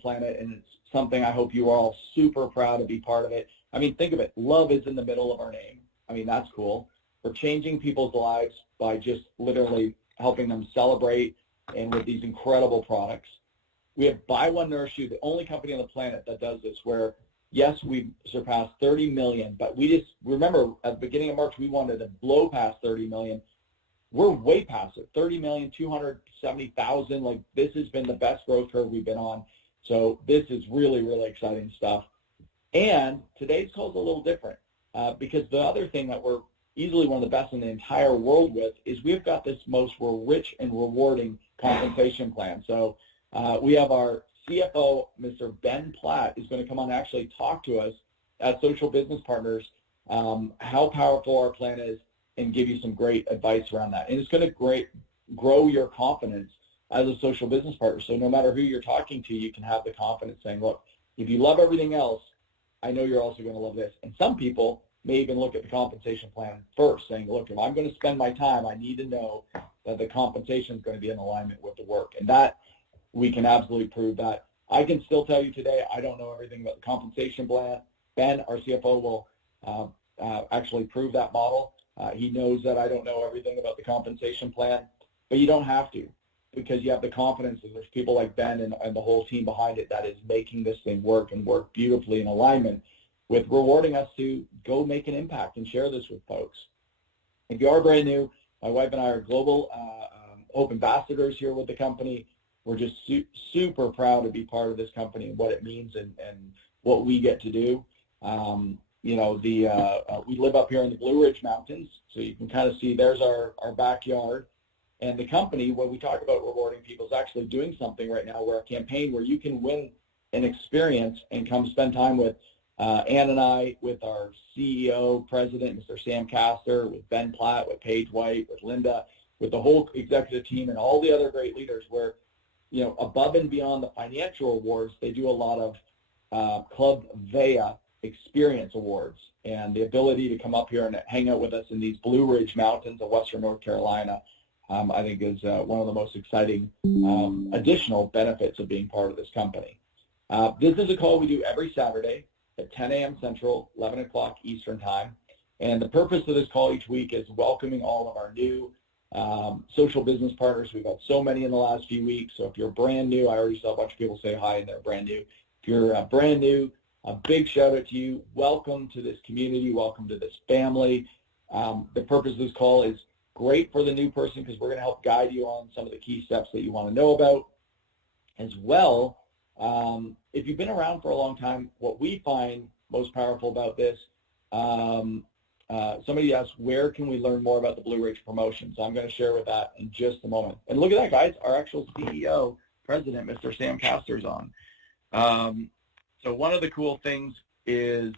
planet, and it's something I hope you are all super proud to be part of it. I mean, think of it. Love is in the middle of our name. I mean, that's cool. We're changing people's lives by just literally helping them celebrate and with these incredible products. We have Buy One Nourish You, the only company on the planet that does this, where, yes, we've surpassed 30 million, but we just, remember, at the beginning of March, we wanted to blow past 30 million. We're way past it, 30,270,000. Like, this has been the best growth curve we've been on. So this is really, really exciting stuff. And today's call is a little different because the other thing that we're easily one of the best in the entire world with is we've got this most rich and rewarding compensation plan. So we have our CFO, Mr. Ben Platt, is going to come on and actually talk to us at Social Business Partners how powerful our plan is and give you some great advice around that. And it's going to grow your confidence as a social business partner. So no matter who you're talking to, you can have the confidence saying, look, if you love everything else, I know you're also going to love this. And some people may even look at the compensation plan first, saying, look, if I'm going to spend my time, I need to know that the compensation is going to be in alignment with the work. And that we can absolutely prove that. I can still tell you today, I don't know everything about the compensation plan. Ben, our CFO, will actually prove that model. He knows that I don't know everything about the compensation plan, but you don't have to, because you have the confidence that there's people like Ben and the whole team behind it that is making this thing work and work beautifully in alignment with rewarding us to go make an impact and share this with folks. If you are brand new, my wife and I are global Hope ambassadors here with the company. We're just super proud to be part of this company and what it means and what we get to do. We live up here in the Blue Ridge Mountains, so you can kind of see there's our backyard. And the company, when we talk about rewarding people, is actually doing something right now, where a campaign where you can win an experience and come spend time with Ann and I, with our CEO, President, Mr. Sam Castor, with Ben Platt, with Paige White, with Linda, with the whole executive team and all the other great leaders, where, above and beyond the financial awards, they do a lot of Club VEA experience awards, and the ability to come up here and hang out with us in these Blue Ridge Mountains of Western North Carolina, I think is one of the most exciting additional benefits of being part of this company. This is a call we do every Saturday at 10 a.m. Central, 11 o'clock Eastern Time. And the purpose of this call each week is welcoming all of our new social business partners. We've had so many in the last few weeks. So if you're brand new, I already saw a bunch of people say hi and they're brand new. If you're brand new, a big shout out to you. Welcome to this community. Welcome to this family. The purpose of this call is great for the new person, because we're going to help guide you on some of the key steps that you want to know about. As well, if you've been around for a long time, what we find most powerful about this, somebody asked, where can we learn more about the Blue Ridge promotion? So I'm going to share with that in just a moment. And look at that, guys. Our actual CEO, President, Mr. Sam Castor, is on. So one of the cool things is,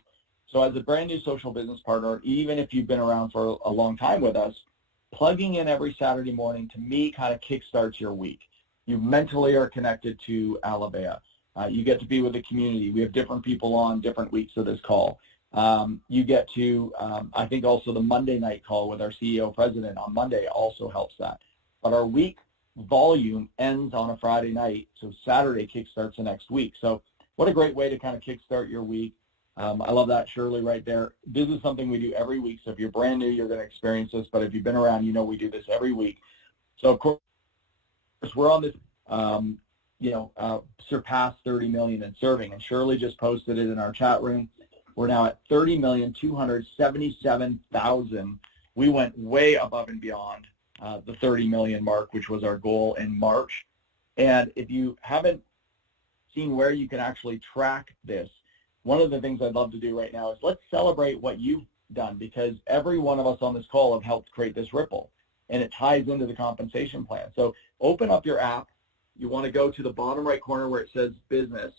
so as a brand new social business partner, even if you've been around for a long time with us, plugging in every Saturday morning, to me, kind of kickstarts your week. You mentally are connected to Alabea. You get to be with the community. We have different people on different weeks of this call. You get to, I think also the Monday night call with our CEO President on Monday also helps that. But our week volume ends on a Friday night, so Saturday kickstarts the next week. So what a great way to kind of kickstart your week. I love that, Shirley, right there. This is something we do every week. So if you're brand new, you're going to experience this. But if you've been around, we do this every week. So, of course, we're on this, surpassed 30 million in serving. And Shirley just posted it in our chat room. We're now at 30,277,000. We went way above and beyond the 30 million mark, which was our goal in March. And if you haven't seen where you can actually track this, one of the things I'd love to do right now is let's celebrate what you've done, because every one of us on this call have helped create this ripple, and it ties into the compensation plan. So open up your app. You want to go to the bottom right corner where it says business.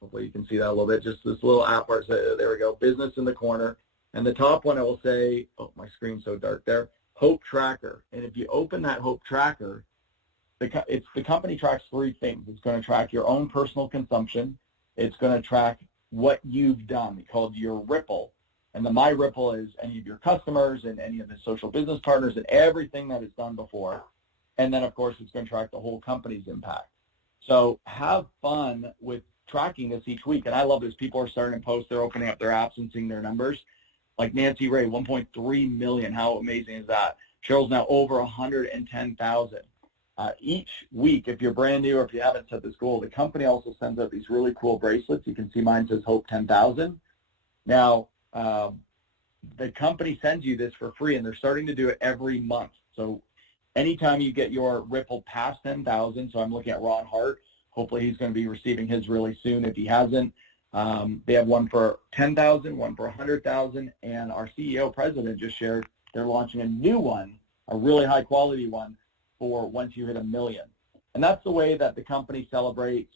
Hopefully you can see that a little bit. Just this little app where it says, there we go, business in the corner. And the top one, I will say, oh, my screen's so dark there, Hope Tracker. And if you open that Hope Tracker, the company tracks three things. It's going to track your own personal consumption. It's going to track what you've done, called your Ripple. And the My Ripple is any of your customers and any of the social business partners and everything that is done before. And then, of course, it's going to track the whole company's impact. So have fun with tracking this each week. And I love this. People are starting to post. They're opening up their apps and seeing their numbers. Like Nancy Ray, 1.3 million. How amazing is that? Cheryl's now over 110,000. Each week, if you're brand new or if you haven't set this goal, the company also sends out these really cool bracelets. You can see mine says Hope 10,000. Now, the company sends you this for free, and they're starting to do it every month. So anytime you get your Ripple past 10,000, so I'm looking at Ron Hart. Hopefully he's going to be receiving his really soon if he hasn't. They have one for 10,000, one for 100,000, and our CEO president just shared they're launching a new one, a really high quality one, for once you hit 1 million. And that's the way that the company celebrates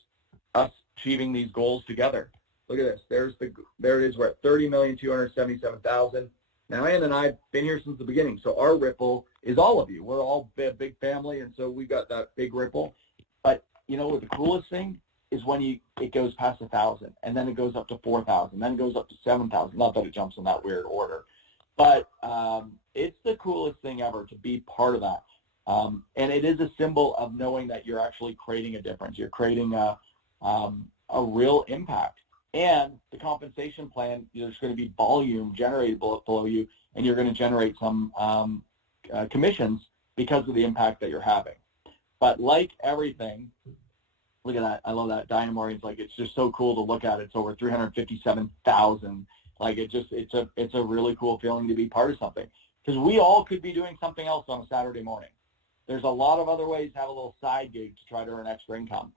us achieving these goals together. Look at this. There it is. We're at 30,277,000. Now, Ann and I have been here since the beginning, so our Ripple is all of you. We're all a big family, and so we've got that big Ripple. But you know what the coolest thing is when it goes past 1,000, and then it goes up to 4,000, then it goes up to 7,000. Not that it jumps in that weird order, but it's the coolest thing ever to be part of that. And it is a symbol of knowing that you're actually creating a difference. You're creating a real impact. And the compensation plan, there's going to be volume generated below you, and you're going to generate some commissions because of the impact that you're having. But like everything, look at that. I love that. Dynamorian's like, it's just so cool to look at. It's over 357,000. Like it's a really cool feeling to be part of something, because we all could be doing something else on a Saturday morning. There's a lot of other ways to have a little side gig to try to earn extra income.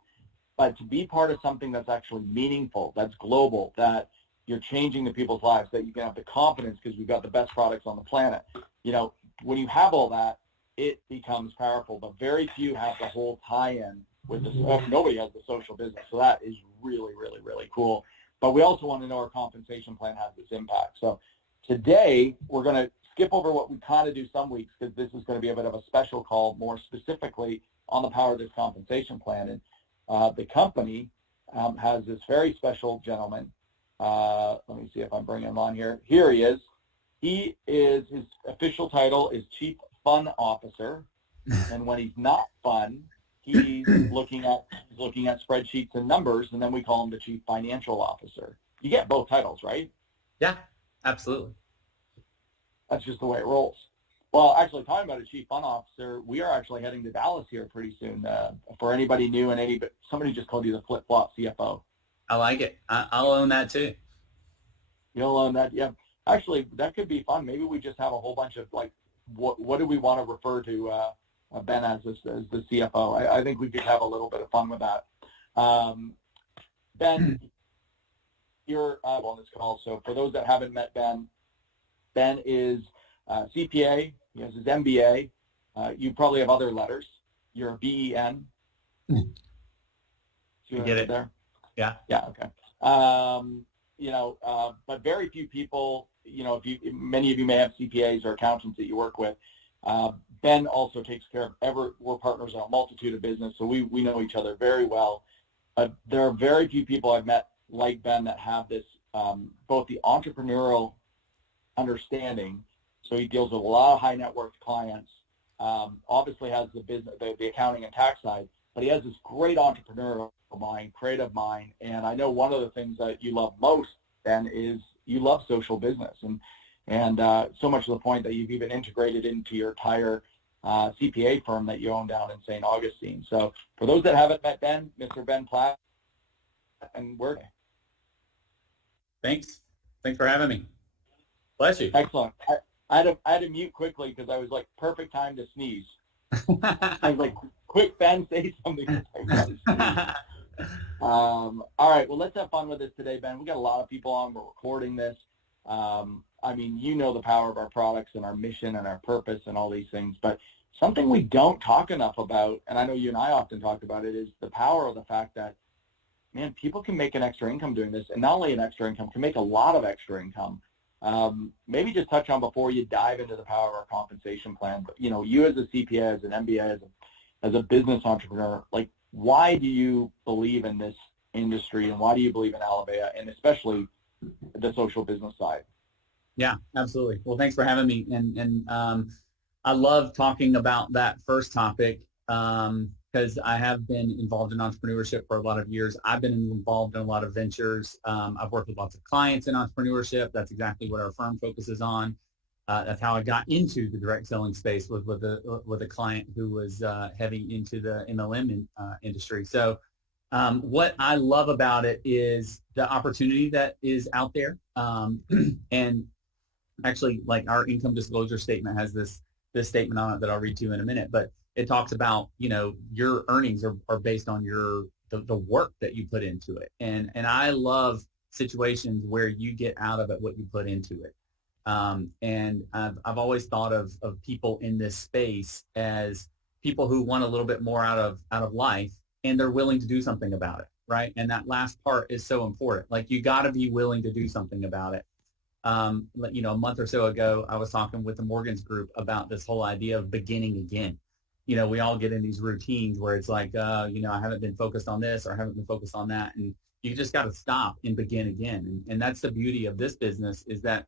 But to be part of something that's actually meaningful, that's global, that you're changing the people's lives, that you can have the confidence because we've got the best products on the planet. You know, when you have all that, it becomes powerful. But very few have the whole tie-in with nobody has the social business. So that is really, really, really cool. But we also want to know our compensation plan has this impact. So today we're going to skip over what we kind of do some weeks, because this is going to be a bit of a special call, more specifically on the power of this compensation plan. And the company has this very special gentleman. Let me see if I'm bringing him on here. Here he is. His official title is Chief Fun Officer. And when he's not fun, he's looking at spreadsheets and numbers, and then we call him the Chief Financial Officer. You get both titles, right? Yeah, absolutely. That's just the way it rolls. Well, actually, talking about a Chief Fun Officer, we are actually heading to Dallas here pretty soon. For anybody new and somebody just called you the flip-flop CFO. I like it. I'll own that too. You'll own that, yeah. Actually, that could be fun. Maybe we just have a whole bunch of, like, what do we want to refer to Ben as the CFO? I think we could have a little bit of fun with that. Ben, you're on this call. So for those that haven't met Ben, Ben is CPA. He has his MBA. You probably have other letters. You're a BEN. You get it there? Yeah. Yeah. Okay. But very few people. Many of you may have CPAs or accountants that you work with. Ben also takes care of we're partners on a multitude of business, so we know each other very well. But there are very few people I've met like Ben that have this both the entrepreneurial understanding. So he deals with a lot of high net worth clients. Obviously has the business, the accounting and tax side, but he has this great entrepreneurial mind, creative mind. And I know one of the things that you love most, Ben, is you love social business, and so much to the point that you've even integrated into your entire CPA firm that you own down in St. Augustine. So for those that haven't met Ben, Mr. Ben Platt, and we're Thanks for having me. Bless you. Excellent. I had to mute quickly because I was like, perfect time to sneeze. I was like, quick, Ben, say something. All right, well, let's have fun with this today, Ben. We got a lot of people on. We're recording this. I mean, you know the power of our products and our mission and our purpose and all these things, but something we don't talk enough about, and I know you and I often talk about it, is the power of the fact that, man, people can make an extra income doing this, and not only an extra income, can make a lot of extra income. Maybe just touch on, before you dive into the power of our compensation plan, but you as a CPA, as an MBA, as a business entrepreneur, like, why do you believe in this industry, and why do you believe in Alivea, and especially the social business side? Yeah, absolutely. Well, thanks for having me. And I love talking about that first topic because because I have been involved in entrepreneurship for a lot of years. I've been involved in a lot of ventures. I've worked with lots of clients in entrepreneurship. That's exactly what our firm focuses on. That's how I got into the direct selling space, with a client who was heavy into the MLM industry. So what I love about it is the opportunity that is out there. And actually, like, our income disclosure statement has this statement on it that I'll read to you in a minute, but it talks about, your earnings are based on the work that you put into it. And I love situations where you get out of it what you put into it. And I've always thought of people in this space as people who want a little bit more out of life, and they're willing to do something about it, right? And that last part is so important. Like, you got to be willing to do something about it. A month or so ago, I was talking with the Morgans group about this whole idea of beginning again. We all get in these routines where it's like, I haven't been focused on this, or I haven't been focused on that. And you just got to stop and begin again. And that's the beauty of this business, is that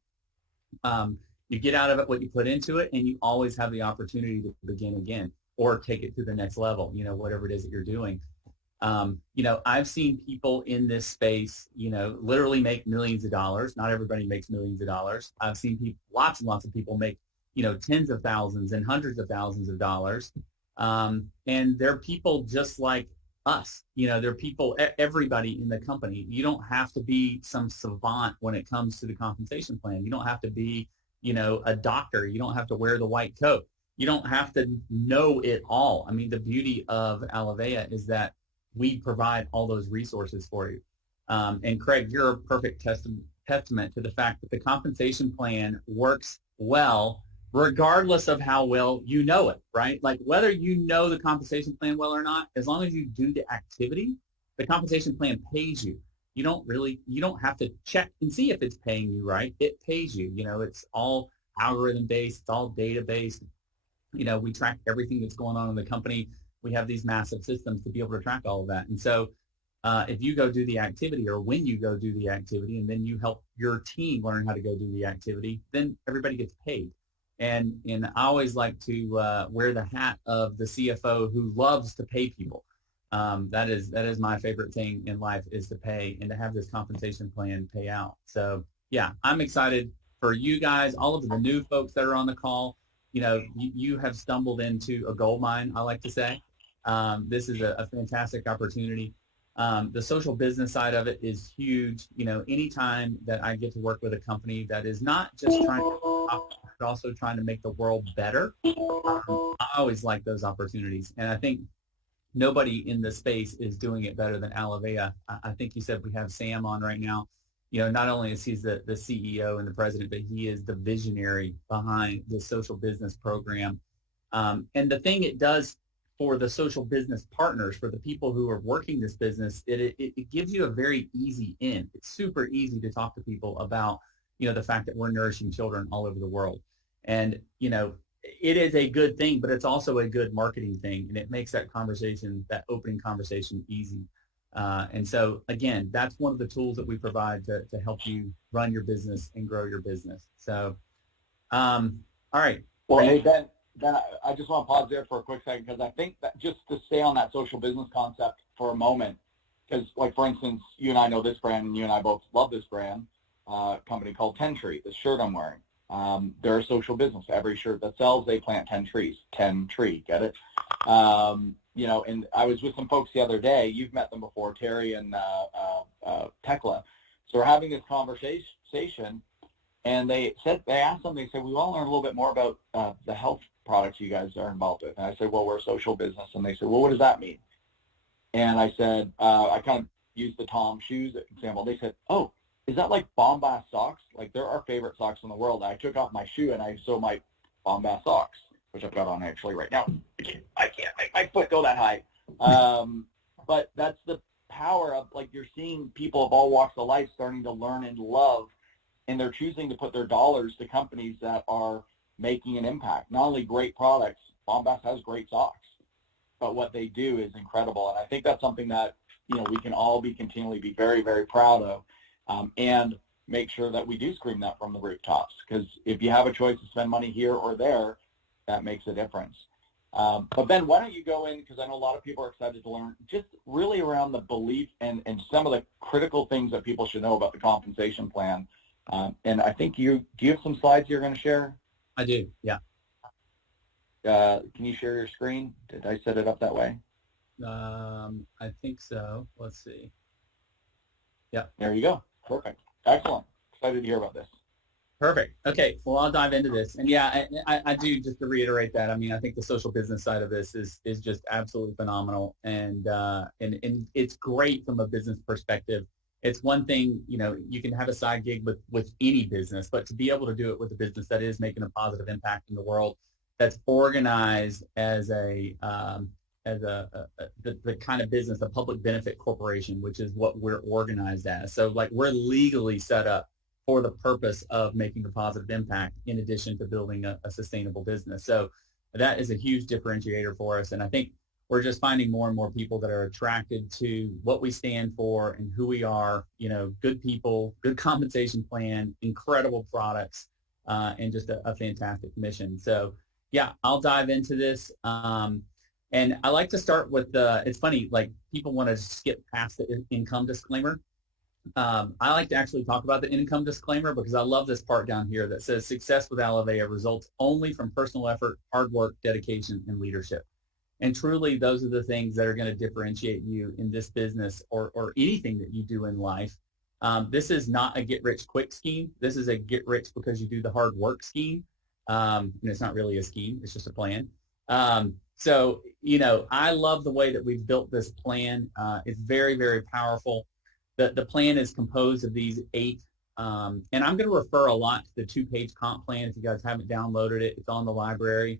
you get out of it what you put into it, and you always have the opportunity to begin again or take it to the next level, whatever it is that you're doing. I've seen people in this space, literally make millions of dollars. Not everybody makes millions of dollars. I've seen people, lots and lots of people make, tens of thousands and hundreds of thousands of dollars. And they're people just like us. They're people, everybody in the company. You don't have to be some savant when it comes to the compensation plan. You don't have to be, a doctor. You don't have to wear the white coat. You don't have to know it all. I mean, the beauty of Alivea is that we provide all those resources for you. And Craig, you're a perfect testament to the fact that the compensation plan works well, regardless of how well you know it, right? Like, whether you know the compensation plan well or not, as long as you do the activity, the compensation plan pays you. You don't have to check and see if it's paying you, right? It pays you. It's all algorithm based, it's all data based. We track everything that's going on in the company. We have these massive systems to be able to track all of that. And so if you go do the activity, or when you go do the activity, and then you help your team learn how to go do the activity, then everybody gets paid. And I always like to wear the hat of the CFO who loves to pay people. That is my favorite thing in life, is to pay, and to have this compensation plan pay out. So yeah, I'm excited for you guys, all of the new folks that are on the call. You have stumbled into a gold mine, I like to say. This is a fantastic opportunity. The social business side of it is huge. Anytime that I get to work with a company that is not just trying to, but also trying to make the world better, I always like those opportunities. And I think nobody in the space is doing it better than Alivea. I think you said we have Sam on right now. Not only is he the CEO and the president, but he is the visionary behind the social business program. And the thing it does for the social business partners, for the people who are working this business, it gives you a very easy in. It's super easy to talk to people about, the fact that we're nourishing children all over the world. And, it is a good thing, but it's also a good marketing thing. And it makes that conversation, that opening conversation, easy. And so, again, that's one of the tools that we provide to help you run your business and grow your business. So, all right. Well, hey, Ben, I just want to pause there for a quick second, because I think that, just to stay on that social business concept for a moment, because, like, for instance, you and I know this brand, and you and I both love this brand, company called 10 Tree, the shirt I'm wearing. They're a social business. Every shirt that sells, they plant 10 trees. 10 Tree, get it? And I was with some folks the other day. You've met them before, Terry and Tekla. So we're having this conversation, and they asked them, they said, we want to learn a little bit more about the health products you guys are involved with. And I said, well, we're a social business. And they said, well, what does that mean? And I said, I kind of used the Tom shoes example. They said, oh, is that like Bombas socks? Like, they're our favorite socks in the world. I took off my shoe and I sewed my Bombas socks, which I've got on actually right now. I can't make my foot go that high. But that's the power of, like, you're seeing people of all walks of life starting to learn and love, and they're choosing to put their dollars to companies that are making an impact. Not only great products, Bombas has great socks, but what they do is incredible. And I think that's something that, we can all continually be very, very proud of, and make sure that we do scream that from the rooftops. Because if you have a choice to spend money here or there, that makes a difference. But Ben, why don't you go in, because I know a lot of people are excited to learn, just really around the belief and some of the critical things that people should know about the compensation plan. And I think do you have some slides you're going to share? I do, yeah. Can you share your screen? Did I set it up that way? I think so. Let's see. Yeah. There you go. Perfect. Excellent. Excited to hear about this. Perfect. Okay. Well, I'll dive into this. And yeah, I do, just to reiterate that. I mean, I think the social business side of this is just absolutely phenomenal. And it's great from a business perspective. It's one thing, you can have a side gig with any business, but to be able to do it with a business that is making a positive impact in the world, that's organized as the kind of business, a public benefit corporation, which is what we're organized as. So like we're legally set up for the purpose of making a positive impact in addition to building a sustainable business. So that is a huge differentiator for us. And I think we're just finding more and more people that are attracted to what we stand for and who we are, good people, good compensation plan, incredible products, and just a fantastic mission. So yeah, I'll dive into this. And I like to start with it's funny, like people want to skip past the income disclaimer. I like to actually talk about the income disclaimer because I love this part down here that says success with Alivea results only from personal effort, hard work, dedication, and leadership. And truly, those are the things that are going to differentiate you in this business or anything that you do in life. This is not a get-rich-quick scheme. This is a get-rich-because-you-do the hard work scheme. And it's not really a scheme. It's just a plan. So, I love the way that we've built this plan. It's very, very powerful. The plan is composed of these 8, and I'm going to refer a lot to the 2-page comp plan. If you guys haven't downloaded it, it's on the library.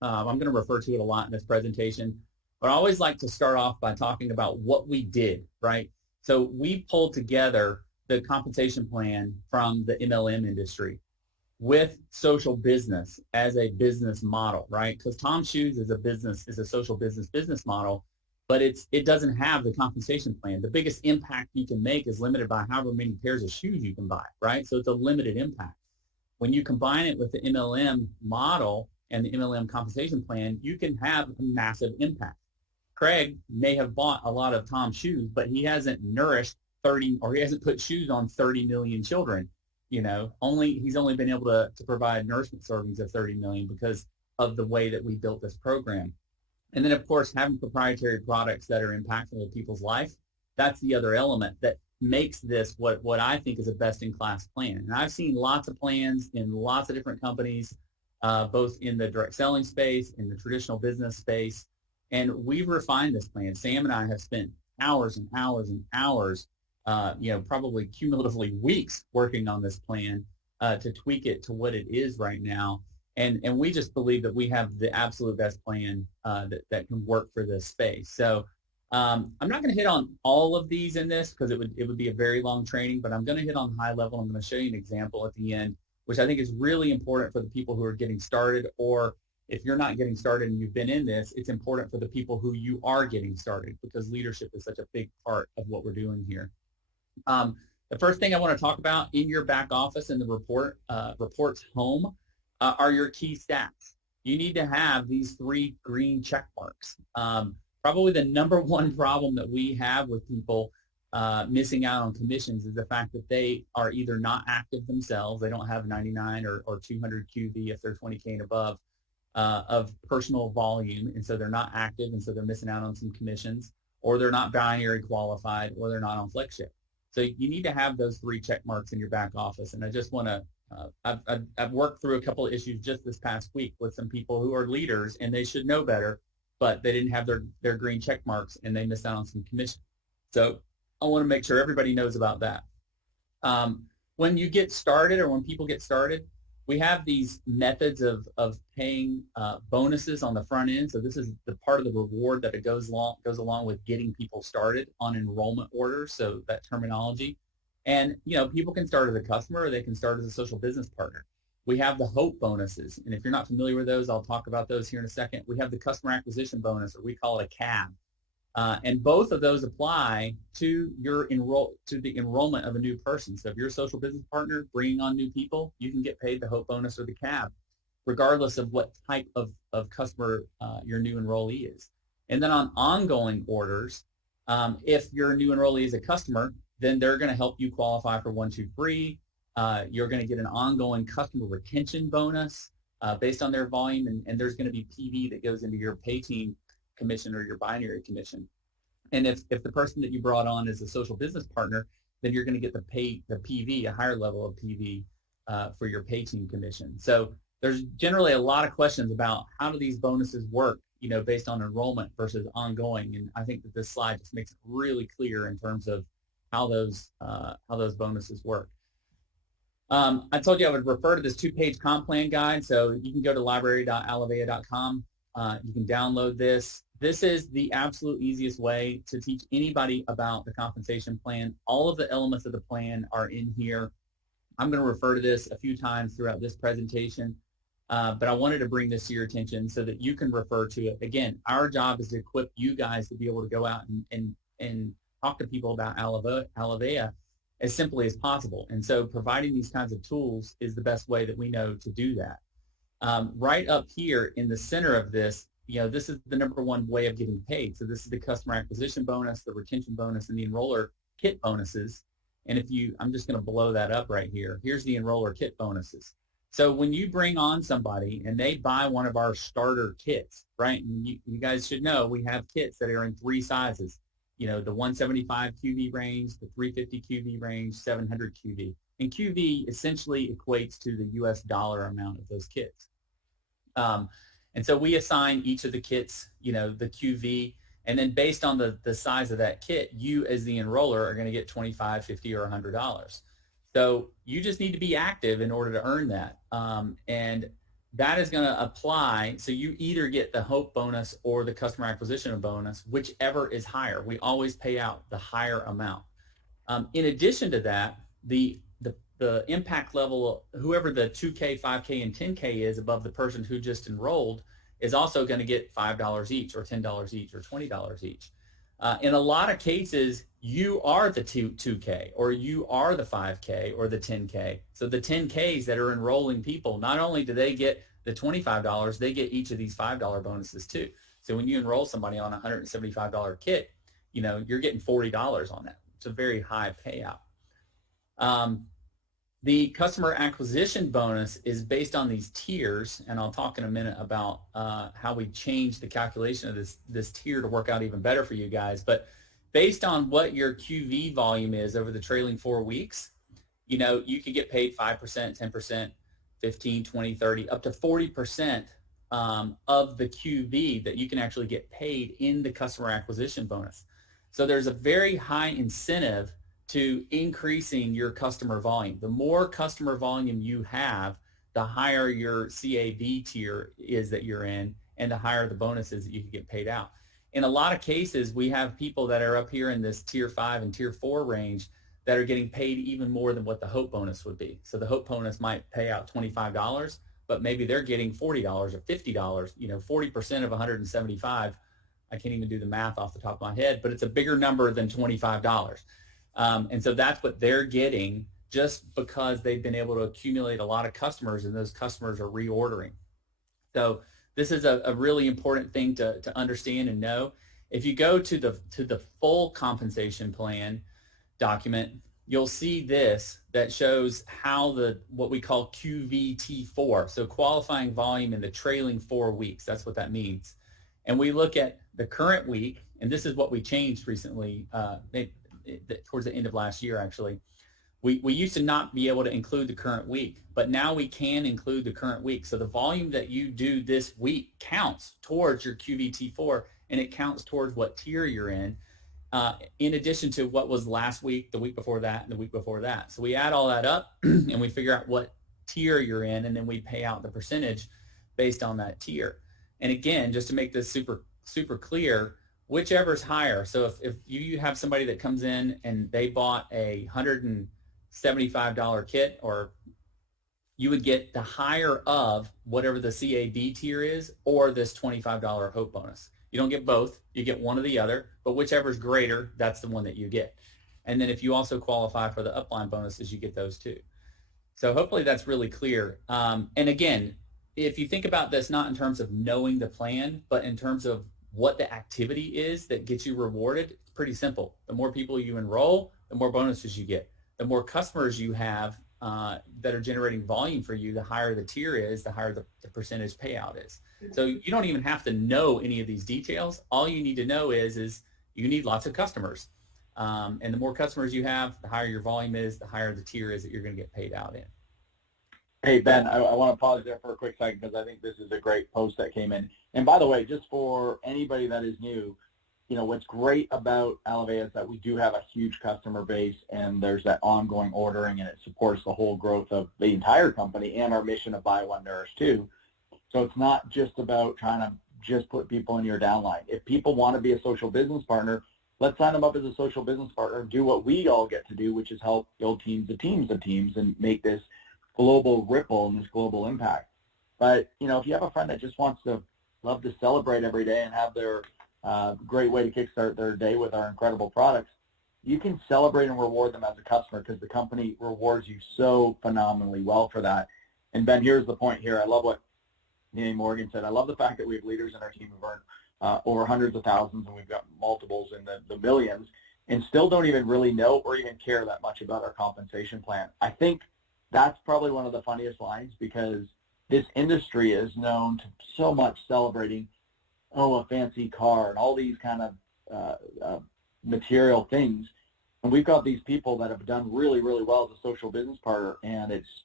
I'm going to refer to it a lot in this presentation, but I always like to start off by talking about what we did, right? So we pulled together the compensation plan from the MLM industry with social business as a business model, right? Because Tom Shoes is a social business model, but it doesn't have the compensation plan. The biggest impact you can make is limited by however many pairs of shoes you can buy, right? So it's a limited impact. When you combine it with the MLM model and the MLM compensation plan, you can have a massive impact. Craig may have bought a lot of Tom Shoes, but he hasn't nourished he hasn't put shoes on 30 million children. He's only been able to provide nourishment servings of 30 million because of the way that we built this program. And then, of course, having proprietary products that are impactful in people's life, that's the other element that makes this what I think is a best-in-class plan. And I've seen lots of plans in lots of different companies, both in the direct selling space, in the traditional business space, and we've refined this plan. Sam and I have spent hours and hours and hours, probably cumulatively weeks working on this plan to tweak it to what it is right now. And we just believe that we have the absolute best plan that can work for this space. So I'm not going to hit on all of these in this because it would be a very long training, but I'm going to hit on high level. I'm going to show you an example at the end, which I think is really important for the people who are getting started, or if you're not getting started and you've been in this, it's important for the people who you are getting started because leadership is such a big part of what we're doing here. The first thing I want to talk about in your back office in the reports home are your key stats. You need to have these 3 green check marks. Probably the number one problem that we have with people missing out on commissions is the fact that they are either not active themselves, they don't have 99 or 200 QV if they're 20K and above of personal volume, and so they're not active, and so they're missing out on some commissions, or they're not binary qualified, or they're not on FlexShip. So you need to have those 3 check marks in your back office, and I just want to I've worked through a couple of issues just this past week with some people who are leaders and they should know better, but they didn't have their green check marks and they missed out on some commission. So I want to make sure everybody knows about that. When you get started, or when people get started, we have these methods of paying bonuses on the front end. So this is the part of the reward that it goes along with getting people started on enrollment orders. So that terminology. And, people can start as a customer or they can start as a social business partner. We have the HOPE bonuses. And if you're not familiar with those, I'll talk about those here in a second. We have the customer acquisition bonus, or we call it a CAB. And both of those apply to the enrollment of a new person. So if you're a social business partner bringing on new people, you can get paid the HOPE bonus or the CAB. regardless of what type of customer your new enrollee is. And then on ongoing orders, if your new enrollee is a customer, then they're going to help you qualify for 1, 2, 3. You're going to get an ongoing customer retention bonus based on their volume, and there's going to be PV that goes into your pay team commission or your binary commission. And if the person that you brought on is a social business partner, then you're going to get the PV, a higher level of PV for your pay team commission. So there's generally a lot of questions about how do these bonuses work, based on enrollment versus ongoing. And I think that this slide just makes it really clear in terms of how those bonuses work. I told you I would refer to this 2-page comp plan guide, so you can go to library.alivea.com. You can download this. This is the absolute easiest way to teach anybody about the compensation plan. All of the elements of the plan are in here. I'm going to refer to this a few times throughout this presentation, but I wanted to bring this to your attention so that you can refer to it. Again, our job is to equip you guys to be able to go out and talk to people about Alivea as simply as possible. And so providing these kinds of tools is the best way that we know to do that. Right up here in the center of this, this is the number one way of getting paid. So this is the customer acquisition bonus, the retention bonus, and the enroller kit bonuses. And I'm just going to blow that up right here. Here's the enroller kit bonuses. So when you bring on somebody and they buy one of our starter kits, right? And you guys should know we have kits that are in 3 sizes. The 175 QV range, the 350 QV range, 700 QV. And QV essentially equates to the US dollar amount of those kits. And so we assign each of the kits, the QV, and then based on the size of that kit, you as the enroller are going to get $25, $50, or $100. So you just need to be active in order to earn that. And that is going to apply. So you either get the HOPE bonus or the customer acquisition bonus, whichever is higher. We always pay out the higher amount. In addition to that, the impact level, whoever the 2K, 5K, and 10K is above the person who just enrolled, is also going to get $5 each or $10 each or $20 each. In a lot of cases, you are the 2K or you are the 5K or the 10K. So the 10Ks that are enrolling people, not only do they get the $25, they get each of these $5 bonuses too. So when you enroll somebody on a $175 kit, you're getting $40 on that. It's a very high payout. The customer acquisition bonus is based on these tiers, and I'll talk in a minute about how we change the calculation of this tier to work out even better for you guys. But based on what your QV volume is over the trailing 4 weeks, you could get paid 5%, 10%, 15, 20, 30, up to 40% of the QV that you can actually get paid in the customer acquisition bonus. So there's a very high incentive to increasing your customer volume. The more customer volume you have, the higher your CAB tier is that you're in, and the higher the bonuses that you can get paid out. In a lot of cases, we have people that are up here in this tier 5 and tier 4 range that are getting paid even more than what the HOPE bonus would be. So the HOPE bonus might pay out $25, but maybe they're getting $40 or $50, 40% of 175. I can't even do the math off the top of my head, but it's a bigger number than $25. And so that's what they're getting just because they've been able to accumulate a lot of customers, and those customers are reordering. So this is a really important thing to understand and know. If you go to the full compensation plan document, you'll see this that shows how what we call QVT4, so qualifying volume in the trailing 4 weeks. That's what that means. And we look at the current week, and this is what we changed recently, towards the end of last year, actually. We used to not be able to include the current week, but now we can include the current week. So the volume that you do this week counts towards your QVT4, and it counts towards what tier you're in addition to what was last week, the week before that, and the week before that. So we add all that up, and we figure out what tier you're in, and then we pay out the percentage based on that tier. And again, just to make this super, super clear, whichever's higher. So if you have somebody that comes in and they bought a $175 kit, or you would get the higher of whatever the CAB tier is, or this $25 HOPE bonus. You don't get both. You get one or the other, but whichever's greater, that's the one that you get. And then if you also qualify for the upline bonuses, you get those too. So hopefully that's really clear. And again, if you think about this not in terms of knowing the plan, but in terms of what the activity is that gets you rewarded, it's pretty simple. The more people you enroll, the more bonuses you get. The more customers you have that are generating volume for you, the higher the tier is, the higher the percentage payout is. So you don't even have to know any of these details. All you need to know is you need lots of customers. And the more customers you have, the higher your volume is, the higher the tier is that you're going to get paid out in. Hey, Ben, I want to pause there for a quick second because I think this is a great post that came in. And by the way, just for anybody that is new, what's great about Elevate is that we do have a huge customer base, and there's that ongoing ordering, and it supports the whole growth of the entire company and our mission of buy one, nourish two. So it's not just about trying to just put people in your downline. If people want to be a social business partner, let's sign them up as a social business partner, do what we all get to do, which is help build teams of teams and make this global ripple and this global impact. But, if you have a friend that just love to celebrate every day and have their great way to kickstart their day with our incredible products, you can celebrate and reward them as a customer because the company rewards you so phenomenally well for that. And Ben, here's the point here. I love what Danny Morgan said. I love the fact that we have leaders in our team who've earned over hundreds of thousands, and we've got multiples in the millions, and still don't even really know or even care that much about our compensation plan. I think that's probably one of the funniest lines because this industry is known to so much celebrating, a fancy car and all these kind of material things. And we've got these people that have done really, really well as a social business partner, and it's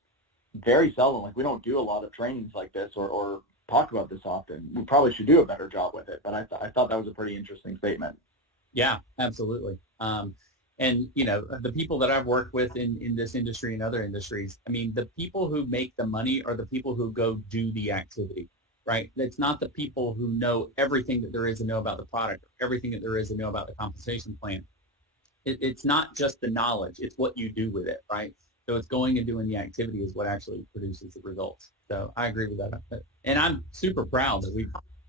very seldom. Like, we don't do a lot of trainings like this or talk about this often. We probably should do a better job with it, but I thought that was a pretty interesting statement. Yeah, absolutely. And, the people that I've worked with in this industry and other industries, I mean, the people who make the money are the people who go do the activity, right? It's not the people who know everything that there is to know about the product, everything that there is to know about the compensation plan. It's not just the knowledge, it's what you do with it, right? So it's going and doing the activity is what actually produces the results. So I agree with that. And I'm super proud that we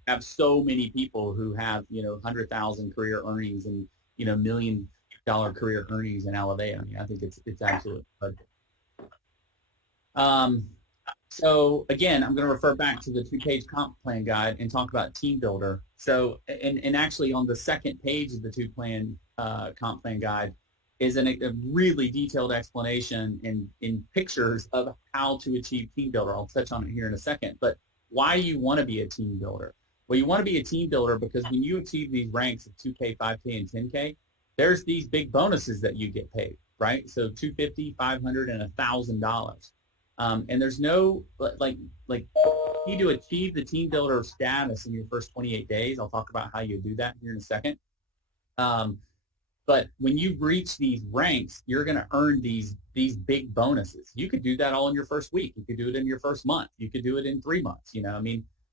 have so many people who have, 100,000 career earnings and, $1 million career earnings in Elevate. I mean, I think it's absolutely perfect. So again, I'm going to refer back to the 2-page comp plan guide and talk about Team Builder. So, and actually on the second page of the comp plan guide is a really detailed explanation in pictures of how to achieve Team Builder. I'll touch on it here in a second. But why do you want to be a team builder? Well, you want to be a team builder because when you achieve these ranks of 2K, 5K, and 10K, there's these big bonuses that you get paid, right? So $250, $500, and $1,000. And there's no, like you need to achieve the team builder status in your first 28 days. I'll talk about how you do that here in a second. But when you reach these ranks, you're going to earn these big bonuses. You could do that all in your first week. You could do it in your first month. You could do it in 3 months,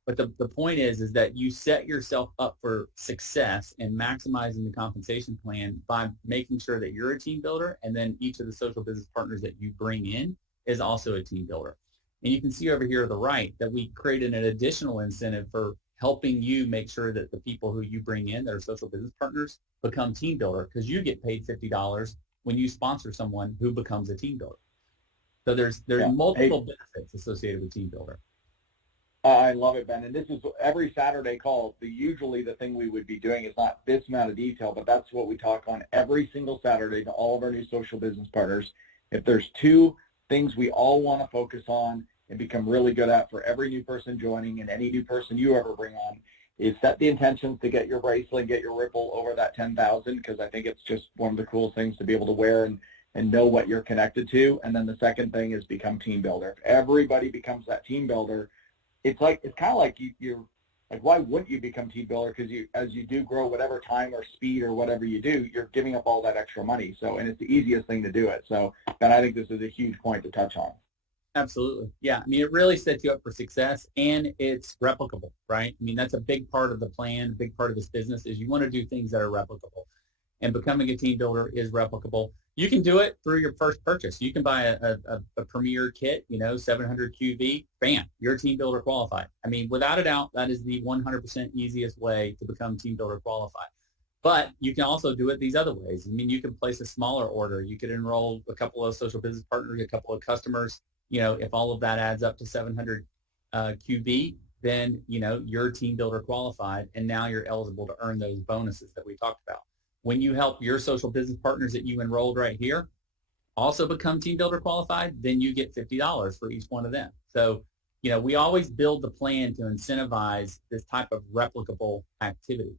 But the point is that you set yourself up for success and maximizing the compensation plan by making sure that you're a team builder, and then each of the social business partners that you bring in is also a team builder. And you can see over here to the right that we created an additional incentive for helping you make sure that the people who you bring in that are social business partners become team builder, because you get paid $50 when you sponsor someone who becomes a team builder. So there's multiple benefits associated with team builder. I love it, Ben. And this is every Saturday call. Usually the thing we would be doing is not this amount of detail, but that's what we talk on every single Saturday to all of our new social business partners. If there's 2 things we all want to focus on and become really good at for every new person joining and any new person you ever bring on, is set the intentions to get your bracelet and get your Ripple over that 10,000, because I think it's just one of the coolest things to be able to wear and know what you're connected to. And then the second thing is become team builder. If everybody becomes that team builder, it's kind of like you're like, why wouldn't you become team builder? Because as you do grow whatever time or speed or whatever you do, you're giving up all that extra money. So, and it's the easiest thing to do it. So, Ben, I think this is a huge point to touch on. Absolutely. Yeah. I mean, it really sets you up for success, and it's replicable, right? I mean, that's a big part of the plan, a big part of this business is you want to do things that are replicable. And becoming a team builder is replicable. You can do it through your first purchase. You can buy a premier kit, 700 QV, bam, you're a team builder qualified. I mean, without a doubt, that is the 100% easiest way to become team builder qualified. But you can also do it these other ways. I mean, you can place a smaller order. You could enroll a couple of social business partners, a couple of customers. If all of that adds up to 700 QB, then you're team builder qualified, and now you're eligible to earn those bonuses that we talked about. When you help your social business partners that you enrolled right here also become team builder qualified, then you get $50 for each one of them. So, we always build the plan to incentivize this type of replicable activity.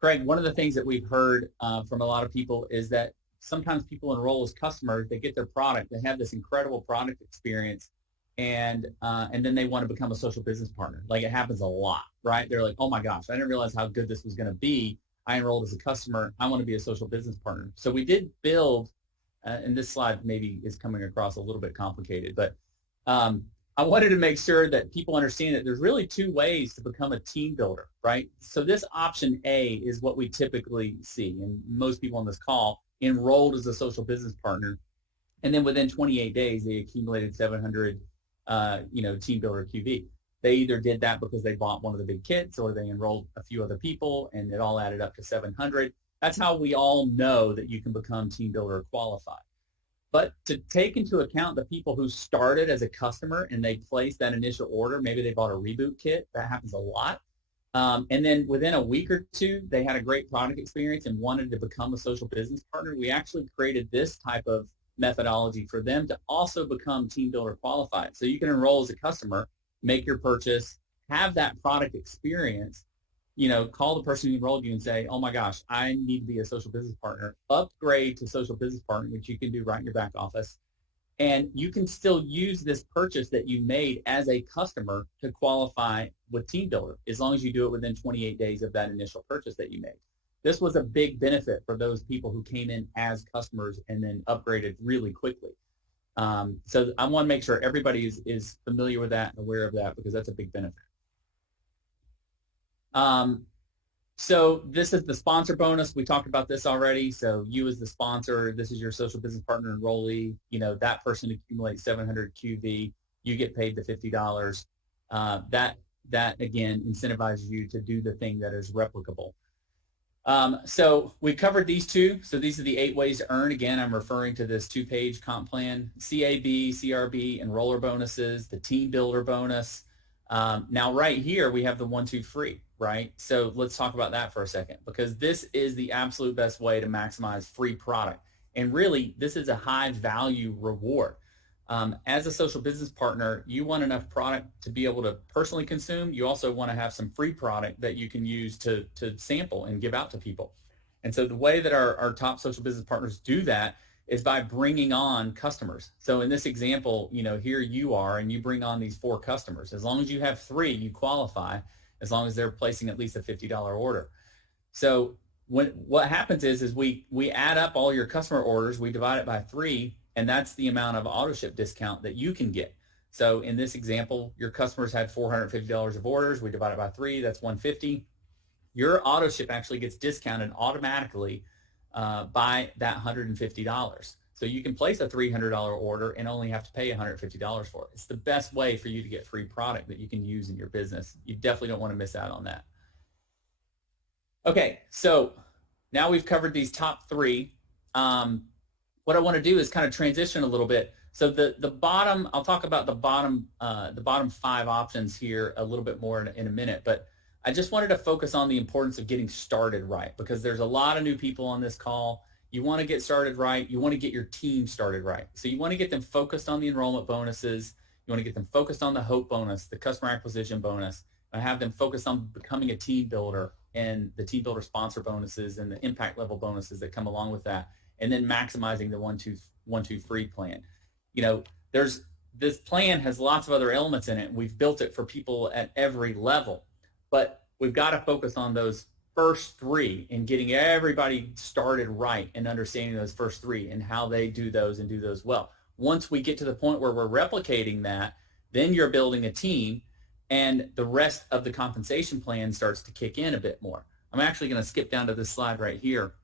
Craig, one of the things that we've heard from a lot of people is that sometimes people enroll as customers, they get their product, they have this incredible product experience, and then they want to become a social business partner. Like, it happens a lot, right? They're like, oh my gosh, I didn't realize how good this was going to be. I enrolled as a customer. I want to be a social business partner. So we did build, and this slide maybe is coming across a little bit complicated, but I wanted to make sure that people understand that there's really two ways to become a team builder, right? So this option A is what we typically see, and most people on this call enrolled as a social business partner, and then within 28 days they accumulated 700 team builder QB. They either did that because they bought one of the big kits, or they enrolled a few other people, and it all added up to 700. That's how we all know that you can become team builder qualified. But to take into account the people who started as a customer and they placed that initial order, maybe they bought a reboot kit, that happens a lot. And then within a week or two, they had a great product experience and wanted to become a social business partner. We actually created this type of methodology for them to also become team builder qualified. So you can enroll as a customer, make your purchase, have that product experience, call the person who enrolled you and say, oh my gosh, I need to be a social business partner, upgrade to social business partner, which you can do right in your back office. And you can still use this purchase that you made as a customer to qualify with Team Builder, as long as you do it within 28 days of that initial purchase that you made. This was a big benefit for those people who came in as customers and then upgraded really quickly. So I want to make sure everybody is familiar with that and aware of that, because that's a big benefit. So this is the sponsor bonus. We talked about this already. So you as the sponsor, this is your social business partner enrollee. That person accumulates 700 QV. You get paid the $50. That again incentivizes you to do the thing that is replicable. So we covered these two. So these are the 8 ways to earn. Again, I'm referring to this 2-page comp plan: CAB, CRB, enroller bonuses, the team builder bonus. Now right here, we have the 1-2 free, right? So let's talk about that for a second, because this is the absolute best way to maximize free product. And really, this is a high value reward. As a social business partner, you want enough product to be able to personally consume. You also want to have some free product that you can use to sample and give out to people. And so the way that our top social business partners do that is by bringing on customers. So in this example, here you are, and you bring on these 4 customers. As long as you have 3, you qualify, as long as they're placing at least a $50 order. So what happens is we add up all your customer orders, we divide it by 3, and that's the amount of auto ship discount that you can get. So in this example, your customers had $450 of orders. We divide it by 3, that's $150. Your auto ship actually gets discounted automatically by that $150. So you can place a $300 order and only have to pay $150 for it. It's the best way for you to get free product that you can use in your business. You definitely don't want to miss out on that. Okay, so now we've covered these top 3. What I want to do is kind of transition a little bit. So the bottom, I'll talk about the bottom 5 options here a little bit more in a minute, but I just wanted to focus on the importance of getting started right, because there's a lot of new people on this call. You want to get started right. You want to get your team started right. So you want to get them focused on the enrollment bonuses. You want to get them focused on the HOPE bonus, the customer acquisition bonus, and have them focused on becoming a team builder and the team builder sponsor bonuses and the impact level bonuses that come along with that, and then maximizing the 1-2 free plan. This plan has lots of other elements in it. We've built it for people at every level. But we've got to focus on those first 3 and getting everybody started right and understanding those first 3 and how they do those and do those well. Once we get to the point where we're replicating that, then you're building a team, and the rest of the compensation plan starts to kick in a bit more. I'm actually going to skip down to this slide right here,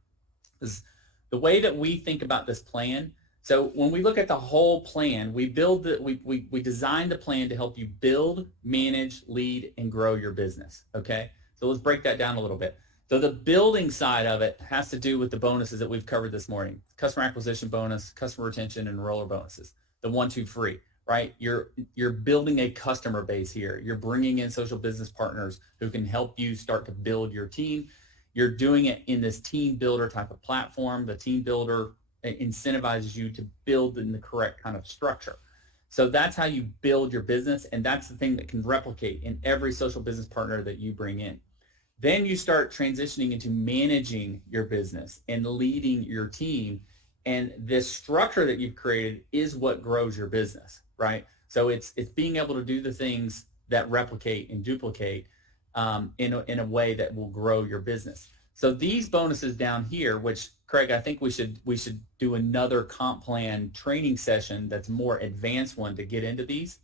because the way that we think about this plan, so when we look at the whole plan, we designed the plan to help you build, manage, lead, and grow your business, okay? So let's break that down a little bit. So the building side of it has to do with the bonuses that we've covered this morning: customer acquisition bonus, customer retention, and enroller bonuses, the 1-2 free. right? You're building a customer base here. You're bringing in social business partners who can help you start to build your team. You're doing it in this team builder type of platform. The team builder incentivizes you to build in the correct kind of structure. So that's how you build your business, and that's the thing that can replicate in every social business partner that you bring in. Then you start transitioning into managing your business and leading your team. And this structure that you've created is what grows your business, right? So it's being able to do the things that replicate and duplicate in a way that will grow your business. So these bonuses down here, which Craig, I think we should do another comp plan training session that's more advanced one to get into these.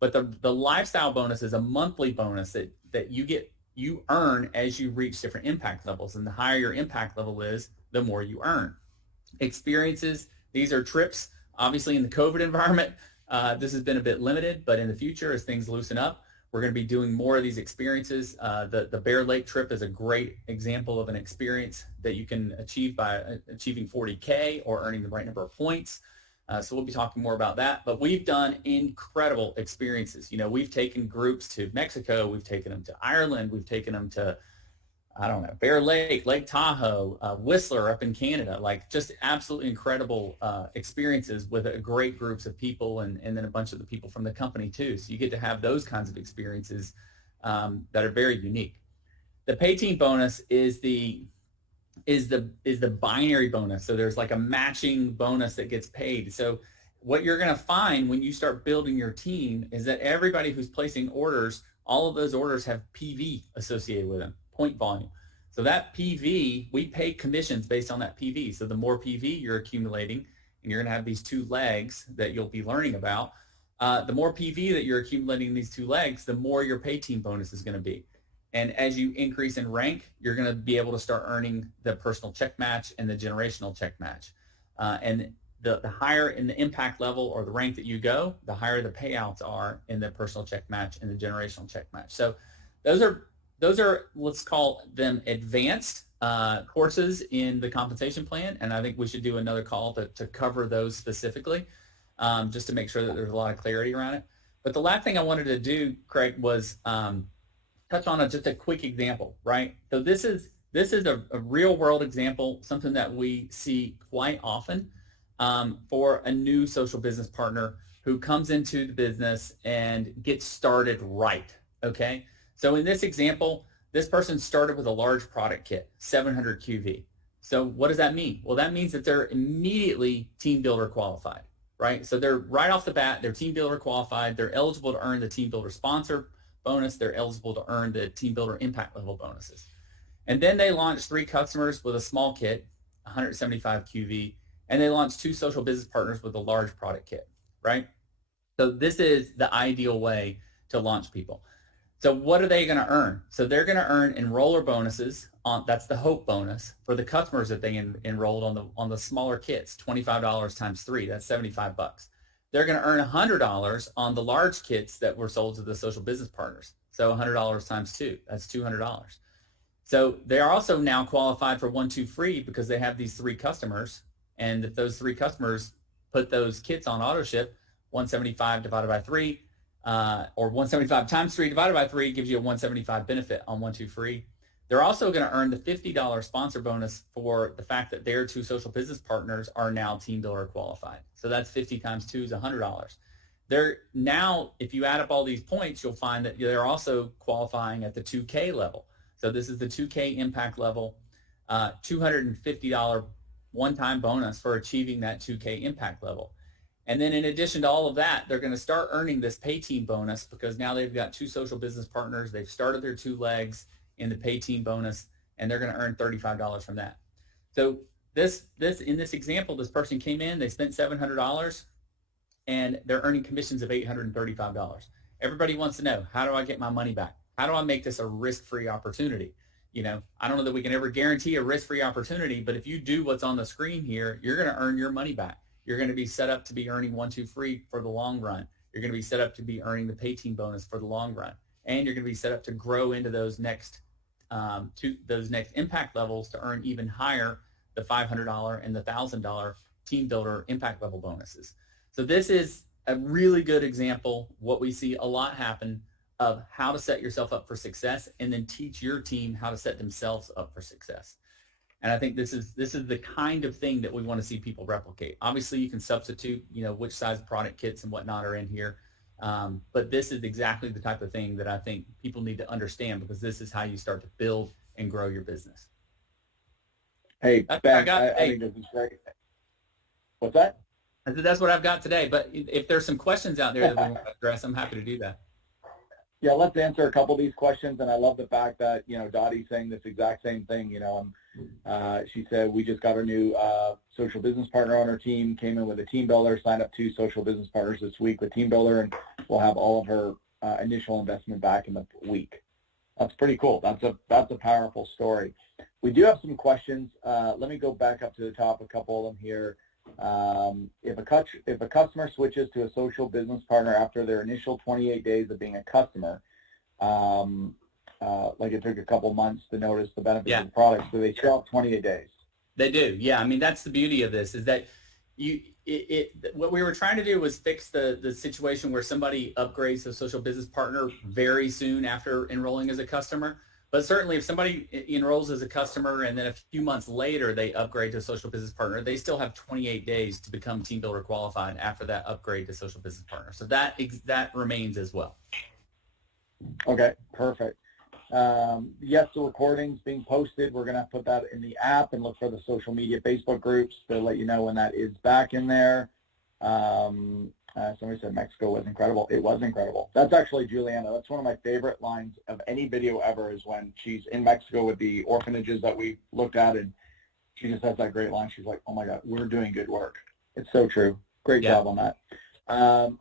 But the lifestyle bonus is a monthly bonus that you earn as you reach different impact levels. And the higher your impact level is, the more you earn. Experiences, these are trips. Obviously in the COVID environment, this has been a bit limited, but in the future, as things loosen up, we're going to be doing more of these experiences. The Bear Lake trip is a great example of an experience that you can achieve by achieving 40K or earning the right number of points. So we'll be talking more about that, but we've done incredible experiences. You know, we've taken groups to Mexico, we've taken them to Ireland, we've taken them to, I don't know, Bear Lake, Lake Tahoe, Whistler up in Canada, like just absolutely incredible experiences with great groups of people and then a bunch of the people from the company too. So you get to have those kinds of experiences that are very unique. The pay team bonus is the binary bonus. So there's like a matching bonus that gets paid. So what you're going to find when you start building your team is that everybody who's placing orders, all of those orders have PV associated with them, point volume. So that PV, we pay commissions based on that PV. So the more PV you're accumulating, and you're going to have these two legs that you'll be learning about, the more PV that you're accumulating in these two legs, the more your pay team bonus is going to be. And as you increase in rank, you're going to be able to start earning the personal check match and the generational check match. And the higher in the impact level or the rank that you go, the higher the payouts are in the personal check match and the generational check match. So those are let's call them advanced courses in the compensation plan. And I think we should do another call to cover those specifically, just to make sure that there's a lot of clarity around it. But the last thing I wanted to do, Craig, was touch on just a quick example, right? So this is a real world example, something that we see quite often for a new social business partner who comes into the business and gets started right, okay? So in this example, this person started with a large product kit, 700 QV. So what does that mean? Well, that means that they're immediately team builder qualified, right? So they're right off the bat, they're team builder qualified, they're eligible to earn the team builder sponsor bonus, they're eligible to earn the team builder impact level bonuses. And then they launched 3 customers with a small kit, 175 QV, and they launched 2 social business partners with a large product kit, right? So this is the ideal way to launch people. So what are they going to earn? So they're going to earn enroller bonuses that's the Hope bonus for the customers that they enrolled on the smaller kits, $25 times 3, that's $75. They're going to earn $100 on the large kits that were sold to the social business partners. So $100 times 2, that's $200. So they are also now qualified for 1, 2 free because they have these 3 customers. And if those 3 customers put those kits on auto ship, 175 divided by 3, or 175 times 3 divided by 3 gives you a 175 benefit on 1, 2 free. They're also going to earn the $50 sponsor bonus for the fact that their 2 social business partners are now team builder qualified. So that's 50 times 2 is $100. They're now, if you add up all these points, you'll find that they're also qualifying at the 2K level. So this is the 2K impact level, $250 one-time bonus for achieving that 2K impact level. And then in addition to all of that, they're going to start earning this pay team bonus because now they've got 2 social business partners. They've started their 2 legs in the pay team bonus, and they're going to earn $35 from that. So in this example, this person came in, they spent $700, and they're earning commissions of $835. Everybody wants to know, how do I get my money back? How do I make this a risk-free opportunity? You know, I don't know that we can ever guarantee a risk-free opportunity, but if you do what's on the screen here, you're going to earn your money back. You're going to be set up to be earning 1, 2 free for the long run. You're going to be set up to be earning the pay team bonus for the long run. And you're going to be set up to grow into those next impact levels to earn even higher, the $500 and the $1,000 team builder impact level bonuses. So this is a really good example, what we see a lot happen, of how to set yourself up for success and then teach your team how to set themselves up for success. And I think this is the kind of thing that we want to see people replicate. Obviously, you can substitute, which size product kits and whatnot are in here. But this is exactly the type of thing that I think people need to understand, because this is how you start to build and grow your business. Hey, Ben, I think this is great. What's that? I said that's what I've got today. But if there's some questions out there that we want to address, I'm happy to do that. Yeah, let's answer a couple of these questions. And I love the fact that, Dottie's saying this exact same thing. She said, we just got our new social business partner on our team, came in with a team builder, signed up 2 social business partners this week with team builder, and we'll have all of her initial investment back in the week. That's pretty cool. That's a powerful story. We do have some questions. Let me go back up to the top, a couple of them here. If a customer switches to a social business partner after their initial 28 days of being a customer, like it took a couple months to notice the benefits of the product, so they still have 28 days. They do, yeah. I mean, that's the beauty of this, is that what we were trying to do was fix the situation where somebody upgrades to a social business partner very soon after enrolling as a customer. But certainly if somebody enrolls as a customer and then a few months later they upgrade to a social business partner, they still have 28 days to become team builder qualified after that upgrade to social business partner. So that remains as well. Okay, perfect. Yes, the recording's being posted. We're going to put that in the app and look for the social media Facebook groups to let you know when that is back in there. Somebody said Mexico was incredible. It was incredible. That's actually Juliana. That's one of my favorite lines of any video ever, is when she's in Mexico with the orphanages that we looked at, and she just has that great line. She's like, oh my God, we're doing good work. It's so true. Great job on that.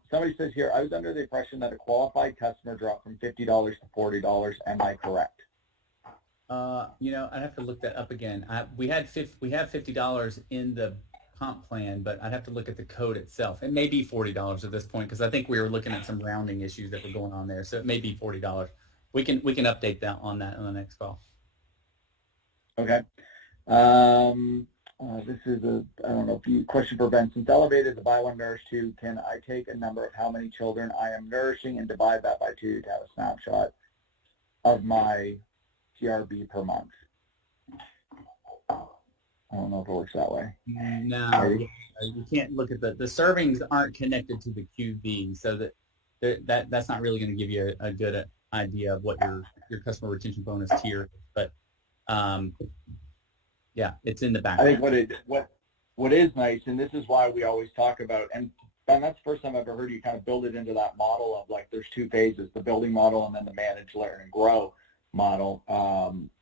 Somebody says here, I was under the impression that a qualified customer dropped from $50 to $40. Am I correct? I'd have to look that up again. We have $50 in the comp plan, but I'd have to look at the code itself. It may be $40 at this point, because I think we were looking at some rounding issues that were going on there. So it may be $40. We can update that on the next call. Okay. This is I don't know, question for Ben. Since Elevate is a buy one, nourish two, can I take a number of how many children I am nourishing and divide that by 2 to have a snapshot of my TRB per month? I don't know if it works that way. No, you can't look at the servings aren't connected to the QV, so that's not really going to give you a good idea of what your customer retention bonus tier is. But yeah, it's in the back. I think what is nice, and this is why we always talk about, and Ben, that's the first time I've ever heard you kind of build it into that model of, like, there's 2 phases, the building model and then the manage, learn, and grow model.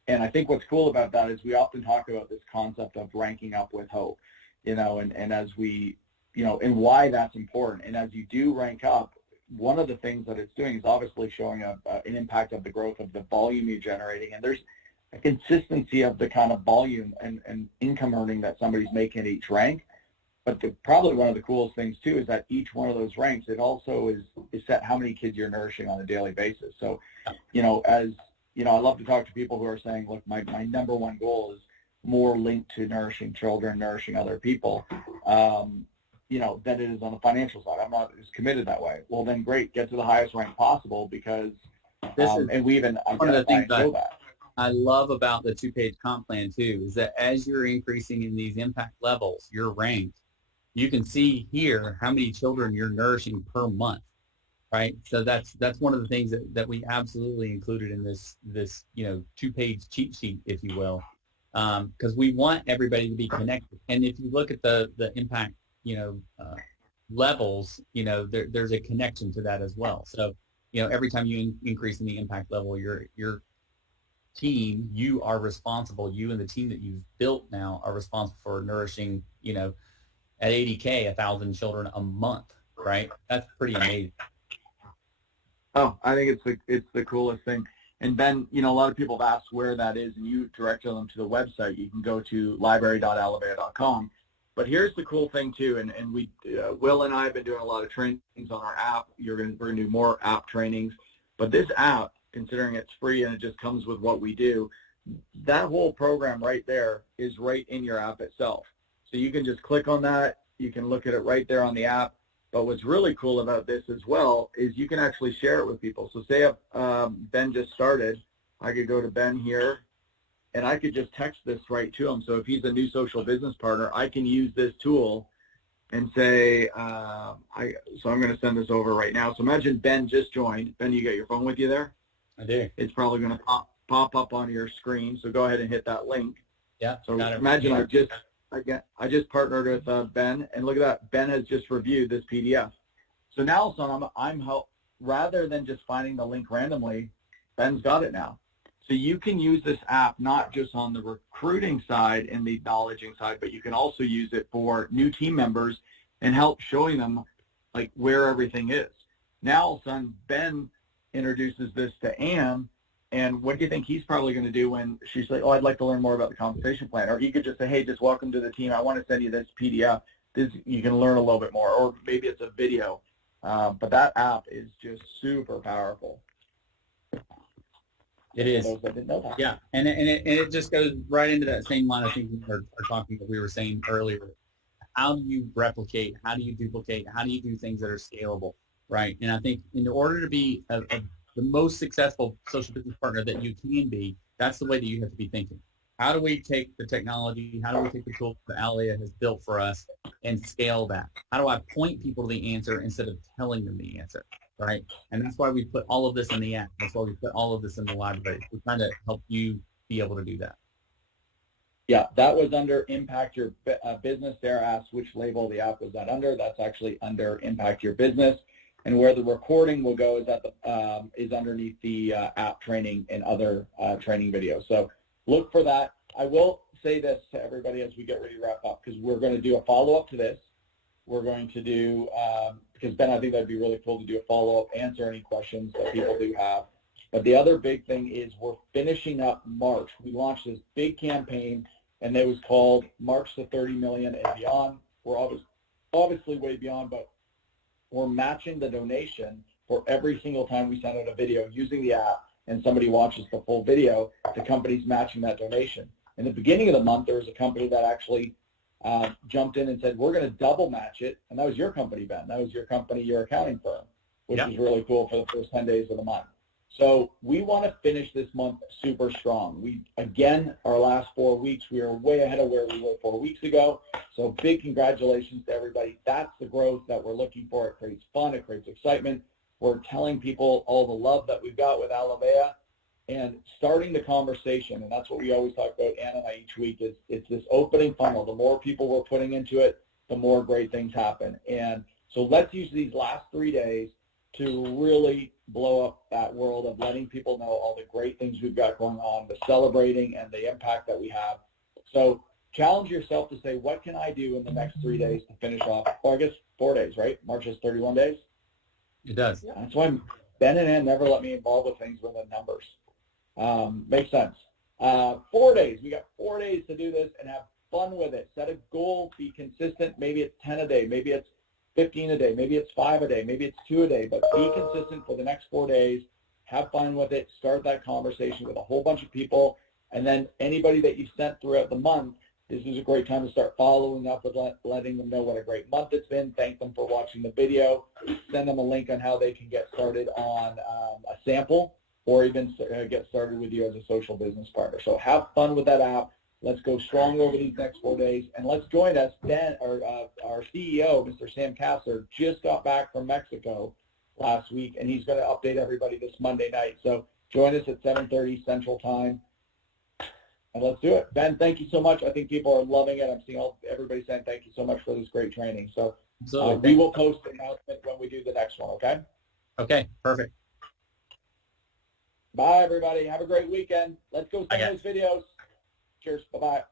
And I think what's cool about that is we often talk about this concept of ranking up with hope, and as we, and why that's important. And as you do rank up, one of the things that it's doing is obviously showing an impact of the growth of the volume you're generating. And there's a consistency of the kind of volume and income earning that somebody's making at each rank. But probably one of the coolest things too is that each one of those ranks, it also is set how many kids you're nourishing on a daily basis. So, I love to talk to people who are saying, look, my number one goal is more linked to nourishing children, nourishing other people, than it is on the financial side. I'm not as committed that way. Well, then great, get to the highest rank possible, because, and we even identify that. I love about the 2-page comp plan too, is that as you're increasing in these impact levels, your rank, you can see here how many children you're nourishing per month. Right, so that's one of the things that we absolutely included in this 2-page cheat sheet, if you will, because we want everybody to be connected. And if you look at the impact levels, there's a connection to that as well. So every time you increase in the impact level, your team, you are responsible. You and the team that you've built now are responsible for nourishing at 80K 1,000 children a month. Right, that's pretty amazing. Oh, I think it's the coolest thing. And Ben, a lot of people have asked where that is, and you directed them to the website. You can go to library.elevate.com. But here's the cool thing too, and we, Will and I have been doing a lot of trainings on our app. We're going to do more app trainings. But this app, considering it's free and it just comes with what we do, that whole program right there is right in your app itself. So you can just click on that. You can look at it right there on the app. But what's really cool about this as well is you can actually share it with people. So say if Ben just started, I could go to Ben here and I could just text this right to him. So if he's a new social business partner, I can use this tool and say, so I'm going to send this over right now. So imagine Ben just joined. Ben, you got your phone with you there? I do. It's probably going to pop up on your screen. So go ahead and hit that link. Yeah. So imagine I just partnered with Ben, and look at that. Ben has just reviewed this PDF. So now, son, rather than just finding the link randomly, Ben's got it now. So you can use this app not just on the recruiting side and the acknowledging side, but you can also use it for new team members and help showing them like where everything is. Now, son, Ben introduces this to Ann, and what do you think he's probably going to do when she's like, oh, I'd like to learn more about the compensation plan? Or he could just say, hey, just welcome to the team. I want to send you this PDF. You can learn a little bit more, or maybe it's a video. But that app is just super powerful. It is. For those that didn't know that. Yeah, and it just goes right into that same line of thinking or talking that we were saying earlier. How do you replicate? How do you duplicate? How do you do things that are scalable, right? And I think in order to be the most successful social business partner that you can be, that's the way that you have to be thinking. How do we take the technology? How do we take the tools that Alia has built for us and scale that? How do I point people to the answer instead of telling them the answer? Right? And that's why we put all of this in the app. That's why we put all of this in the library. We're trying to help you be able to do that. Yeah, that was under Impact Your Business. Sarah asked which label the app was that under. That's actually under Impact Your Business. And where the recording will go is underneath the app training and other training videos. So look for that. I will say this to everybody as we get ready to wrap up, because we're going to do a follow-up to this. We're going to do, because Ben, I think that'd be really cool to do a follow-up, answer any questions that people do have. But the other big thing is we're finishing up March. We launched this big campaign, and it was called March to 30 million and beyond. We're obviously way beyond, but we're matching the donation for every single time we send out a video using the app and somebody watches the full video. The company's matching that donation. In the beginning of the month, there was a company that actually jumped in and said, we're going to double match it. And that was your company, Ben. That was your company, your accounting firm, which is really cool for the first 10 days of the month. So we want to finish this month super strong. Again, our last 4 weeks, we are way ahead of where we were 4 weeks ago. So big congratulations to everybody. That's the growth that we're looking for. It creates fun. It creates excitement. We're telling people all the love that we've got with Alavea and starting the conversation. And that's what we always talk about, Ann and I, each week, is it's this opening funnel. The more people we're putting into it, the more great things happen. And so let's use these last 3 days to really blow up that world of letting people know all the great things we've got going on, the celebrating and the impact that we have. So challenge yourself to say, what can I do in the next 3 days to finish off, or I guess 4 days, right? March is 31 days. It does. Yeah. That's why Ben and Ann never let me involve with things with the numbers. Makes sense. 4 days. We got 4 days to do this and have fun with it. Set a goal, be consistent. Maybe it's 10 a day. Maybe it's 15 a day. Maybe it's 5 a day. Maybe it's 2 a day. But be consistent for the next 4 days. Have fun with it. Start that conversation with a whole bunch of people. And then anybody that you've sent throughout the month, this is a great time to start following up with letting them know what a great month it's been. Thank them for watching the video. Send them a link on how they can get started on a sample, or even get started with you as a social business partner. So have fun with that app. Let's go strong over these next 4 days. And let's join us. Our CEO, Mr. Sam Kasser, just got back from Mexico last week, and he's going to update everybody this Monday night. So join us at 7:30 Central Time, and let's do it. Ben, thank you so much. I think people are loving it. I'm seeing everybody saying thank you so much for this great training. So we will post an announcement when we do the next one, okay? Okay, perfect. Bye, everybody. Have a great weekend. Let's go send those videos. Cheers. Bye-bye.